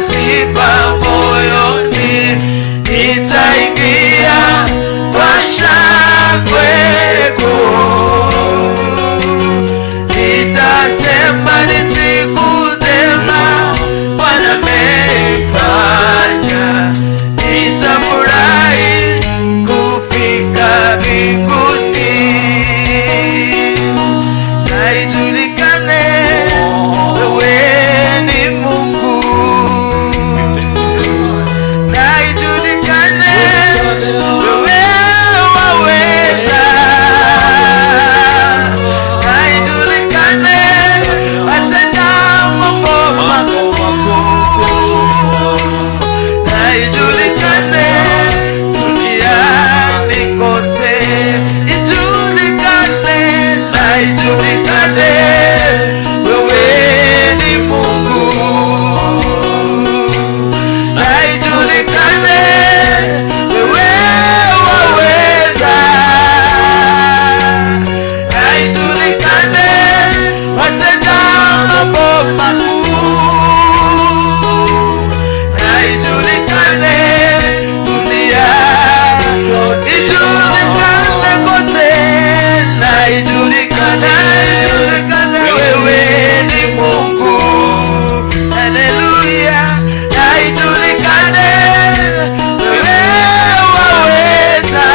sifa moyoni, nitaingia kwa shangwe kuu. Nitasema ni siku njema Bwana ameifanya, nitafurahi kufika mbinguni. Na ijulikane wewe ni Mungu, na ijulikane wewe waweza, na ijulikane watenda mambo makuu, na ijulikane duniani kote, ijulikane, na ijulikane wewe ni Mungu, na ijulikane wewe waweza, na ijulikane watenda mambo makuu, na ijulikane duniani ijulikane kote, na ijulikane wewe ni Mungu. Haleluya. Na ijulikane wewe waweza,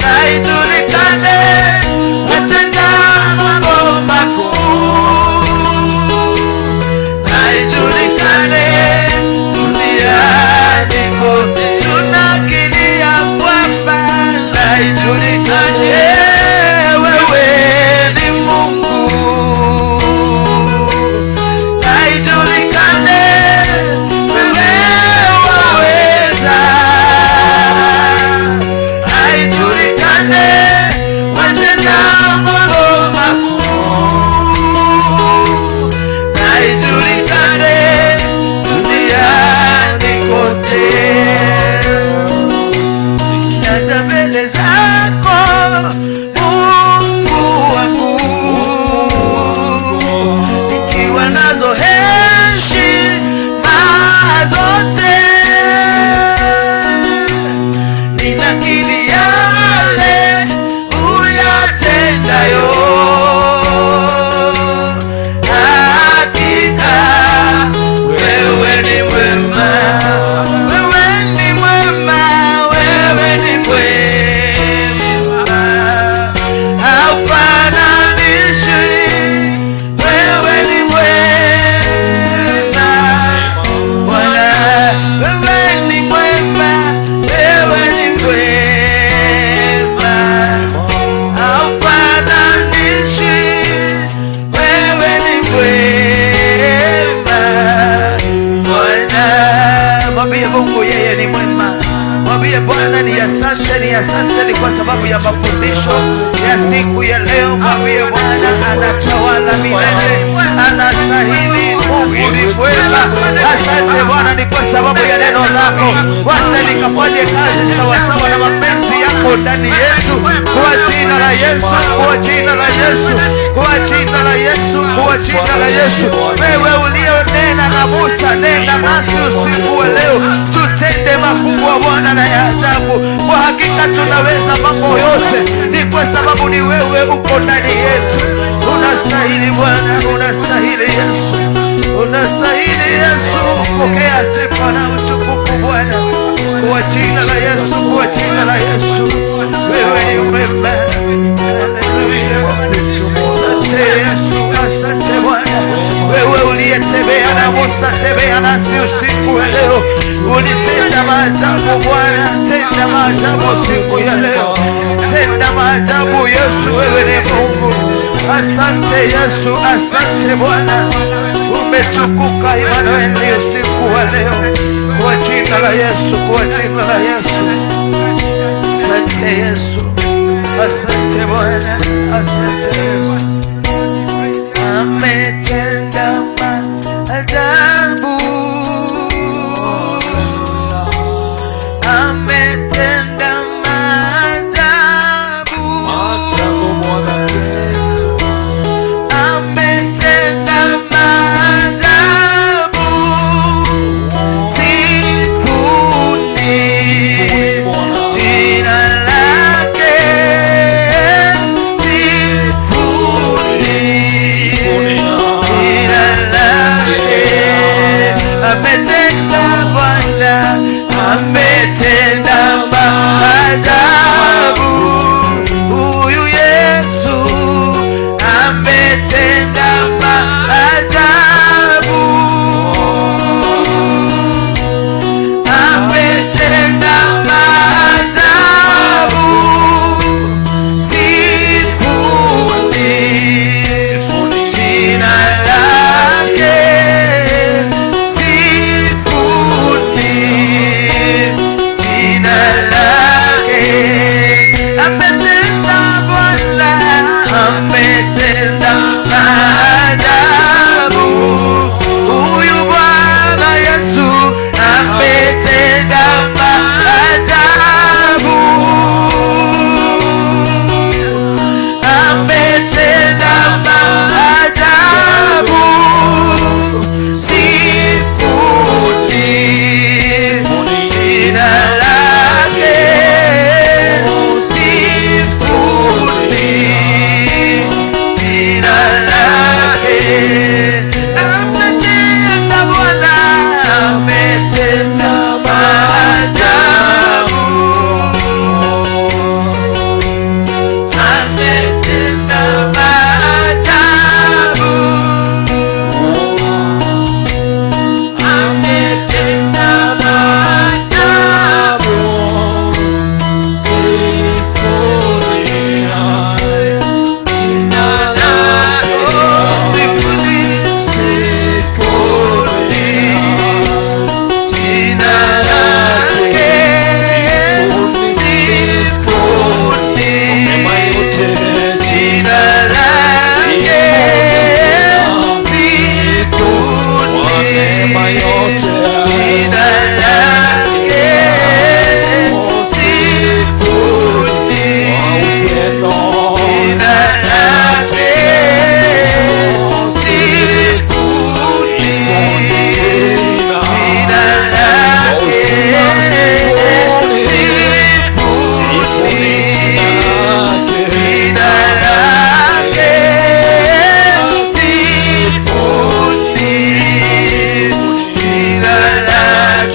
na ijulikane watenda mambo makuu, na ijulikane duniani kote. Tunakilia kwamba na ijulikane wewe ni Mungu, na ijulikane wewe waweza, na ijulikane watenda mambo makuu, na ijulikane duniani kote. Naja mbele zako Mungu wangu, nikiwa nazo heshima zote, ninakiri yale uyatendayo. Hakika wewe ni mwema, wewe ni mwema, wewe ni mwema, haufananishwi, wewe ni mwema Bwana, wewe ni mwema, wewe ni mwema, haufananishwi, wewe ni mwema Bwana. Mwambie Mungu yeye ni mwema, mwambie Bwana ni asante ni kwa sababu ya mafundisho ya siku ya leo. Mwambie Bwana anatawala milele, anastahili. Mungu ni mwema. Asante Bwana ni kwa sababu ya neno lako. Wacha likafanye kazi sawasawa na mapenzi yako ndani yetu, kwa jina la Yesu, kwa jina la Yesu, kwa jina la Yesu, kwa jina la Yesu. Wewe ulionena na Musa, nena nasi usiku wa leo, tutende makubwa Bwana na ya ajabu. Kwa hakika tunaweza mambo yote, ni kwa sababu ni wewe uko ndani yetu. Unastahili Bwana, unastahili Yesu, unastahili Yesu. Pokea sifa na utukufu Bwana, kwa jina la Yesu, kwa jina la Yesu. Wewe ni mwema. Haleluya. Asante Yesu, asante Bwana. Wewe uliyetembea na Musa, tembea nasi usiku wa leo. Ulitenda maajabu Bwana, tenda maajabu siku ya leo, tenda maajabu Yesu. Wewe ni Mungu. Asante Yesu, asante Bwana. Umetukuka Imanueli usiku wa leo, kwa jina la Yesu, kwa jina la Yesu. Asante Yesu, asante Bwana, asante Yesu. Ametenda maajabu, ametenda maajabu, ametenda maajabu. mema yote jina lake sifuni, upendo jina lake sifuni, jina lake sifuni, jina lake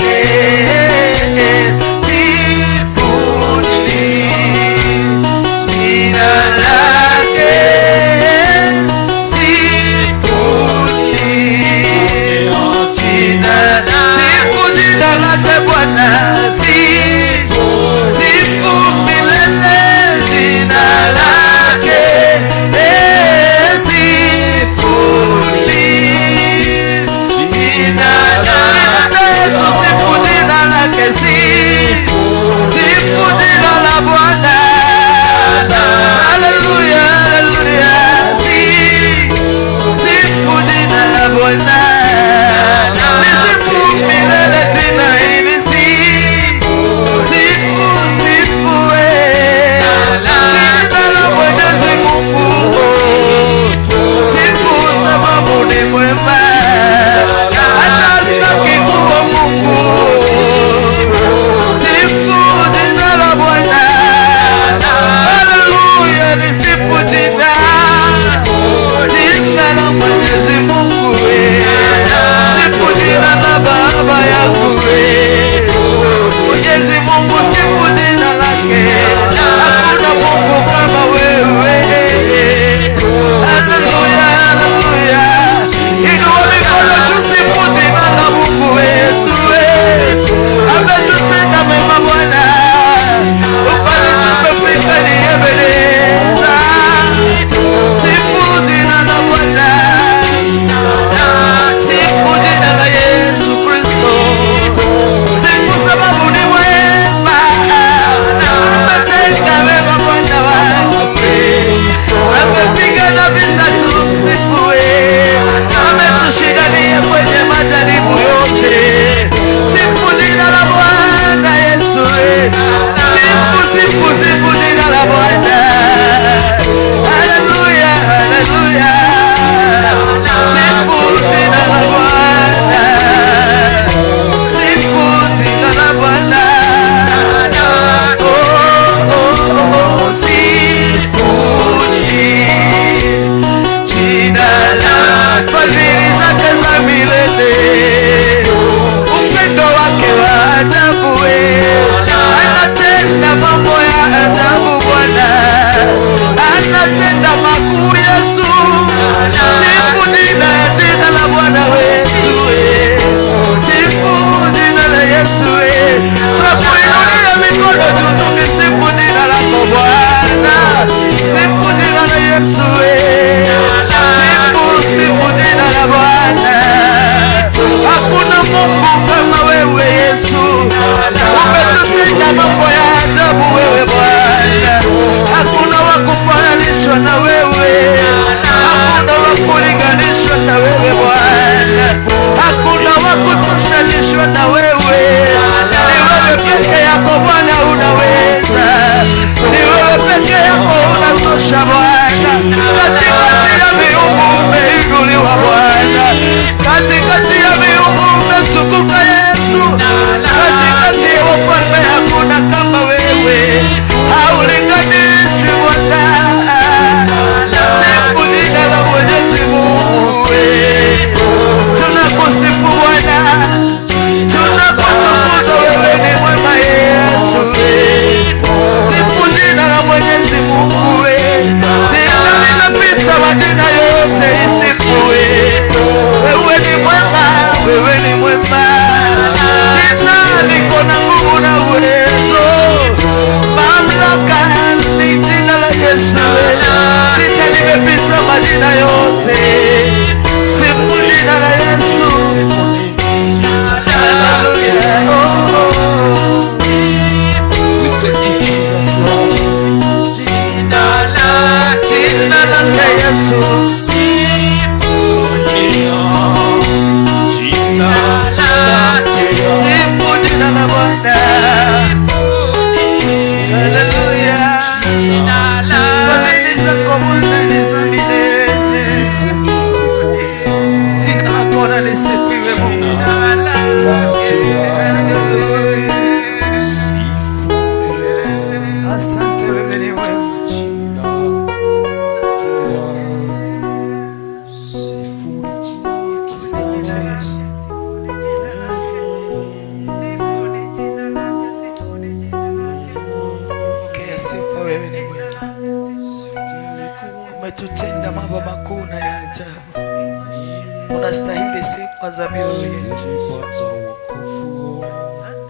rehema za mioyo yetu.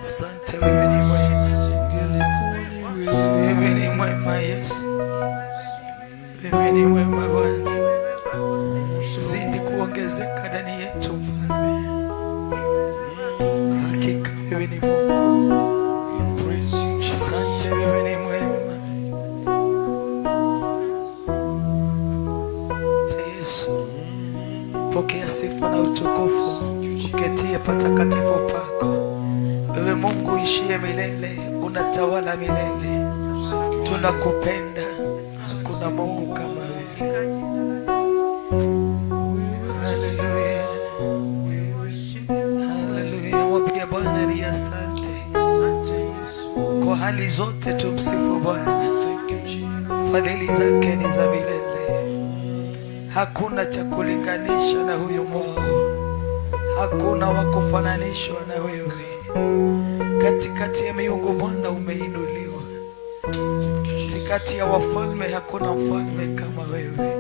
Asante, wewe ni mwema, wewe ni mwema Yesu, wewe ni mwema Bwana. Zidi kuongezeka ndani yetu Mfalme, hakika wewe ni Mungu. Asante, wewe ni mwema. Asante Yesu, pokea sifa na utukufu, uketie patakatifu pako. Wewe Mungu ishie milele, unatawala milele, tunakupenda. Kuna Mungu kama wewe. Haleluya, haleluya. Mwambie Bwana ni asante. Kwa hali zote tumsifu Bwana, fadhili zake ni za milele. Hakuna cha kulinganisha na huyu Mungu, hakuna wa kufananishwa na wewe. Katikati ya miungu Bwana umeinuliwa, katikati ya wafalme hakuna mfalme kama wewe.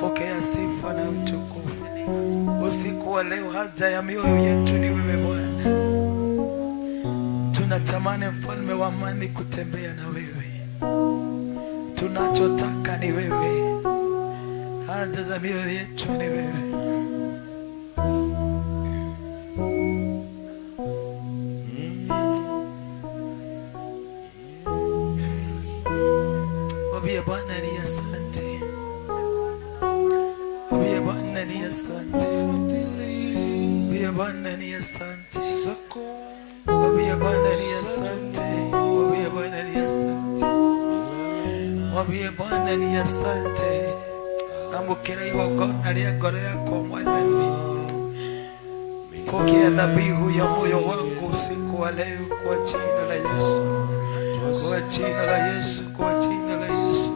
Pokea sifa na utukufu usiku wa leo. Haja ya mioyo yetu ni wewe Bwana, tunatamani mfalme wa amani kutembea na wewe, tunachotaka ni wewe, haja za mioyo yetu ni wewe. Wabia Bwana ni asante, wabia Bwana ni asante, wabia Bwana ni asante, wabia Bwana ni asante, wabia Bwana ni asante, wabia Bwana ni asante. Amukira igongona rĩa ngoro yako Mwathani, pokea dhabihu ya moyo wangu usiku wa leo kwa jina la Yesu, kwa jina la Yesu, kwa jina la Yesu.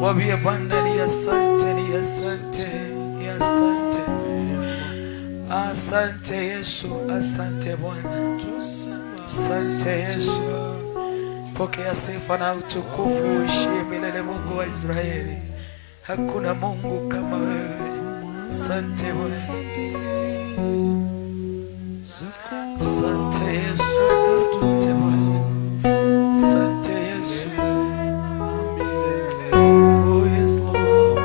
Wabia Bwana ni asante, ni asante, ni asante. Asante Yesu, asante Bwana, asante Yesu. Pokea sifa na utukufu, uishie milele Mungu wa Israeli. Hakuna Mungu kama wewe. Asante Bwana, asante Yesu, asante Bwana, asante Yesu. Oh yes Lord,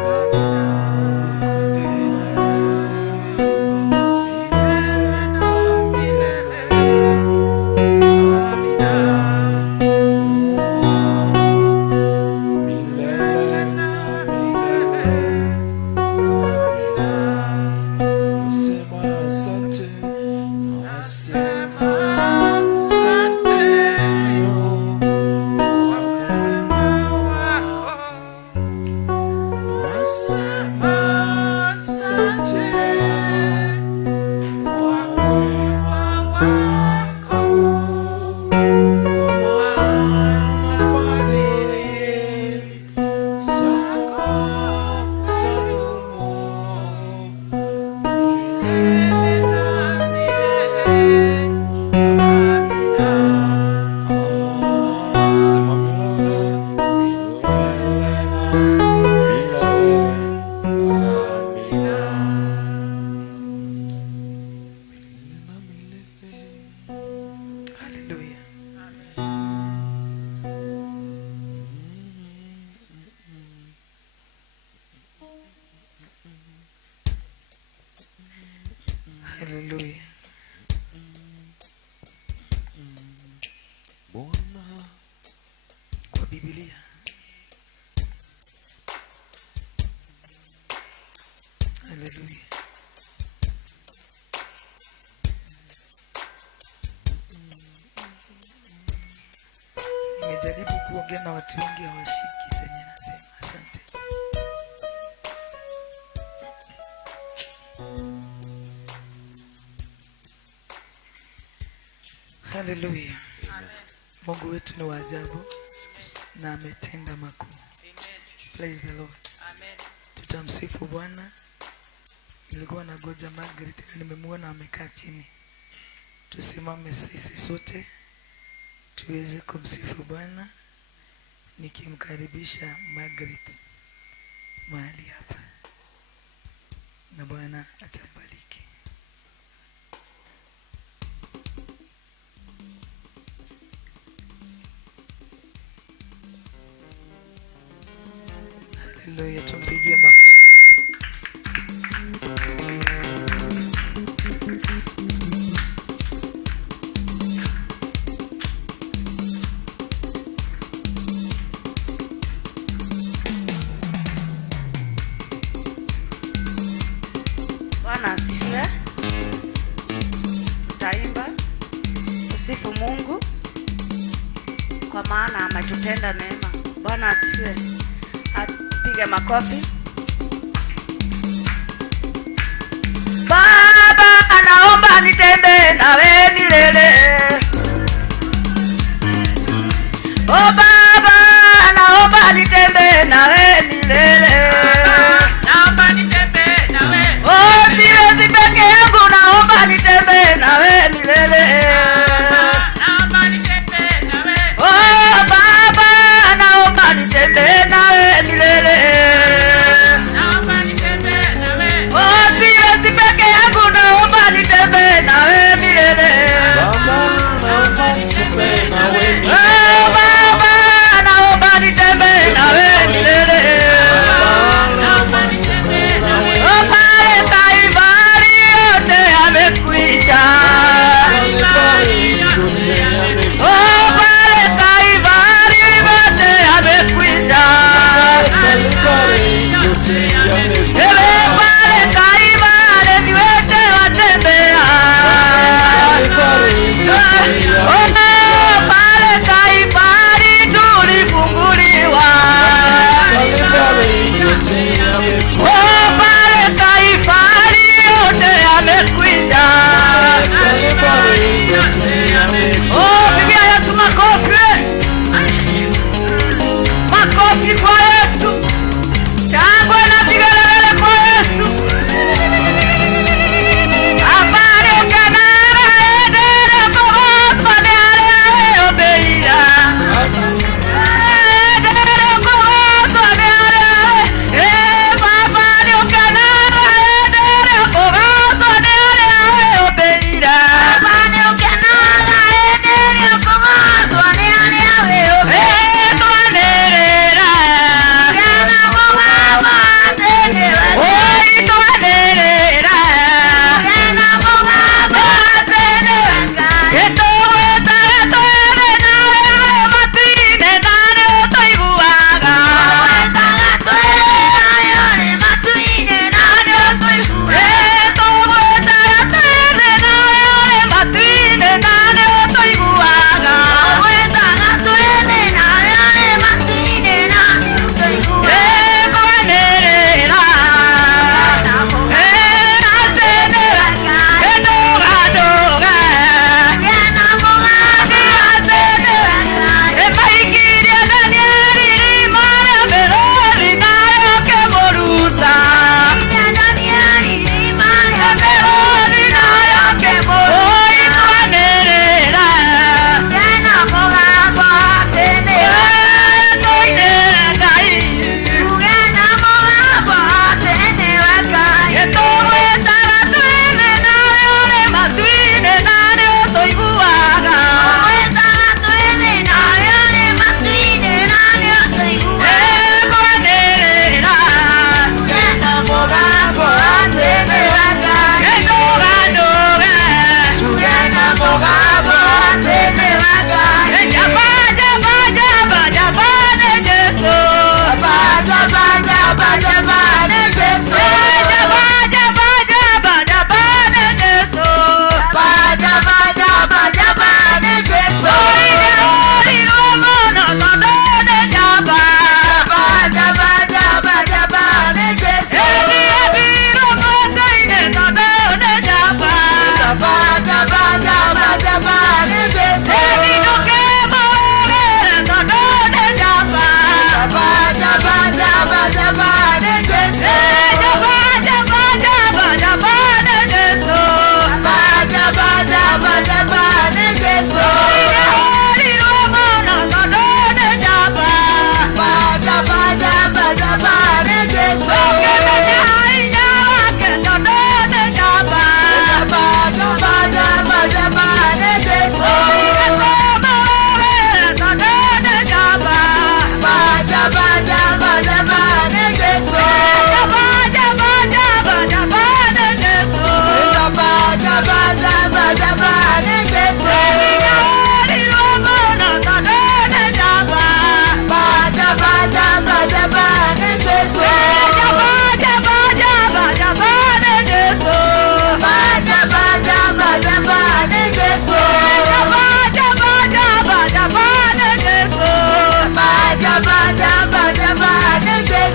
haleluya. Kwa Biblia haleluya. Nimejaribu kuongea na watu wengi hawashiki zenye nasema. Asante. Haleluya. Mungu wetu ni wa ajabu na ametenda makuu. Praise the Lord. Amen. Tutamsifu Bwana. Nilikuwa nagoja Margaret, nimemwona amekaa chini. Tusimame sisi sote tuweze kumsifu Bwana, nikimkaribisha Margaret mahali hapa, na Bwana atambariki. Haleluya, tumpigie makofi. Bwana asifiwe. Tutaimba usifu Mungu kwa maana ametutenda neema. Bwana asifiwe. Apige makofi. Baba anaomba nitembe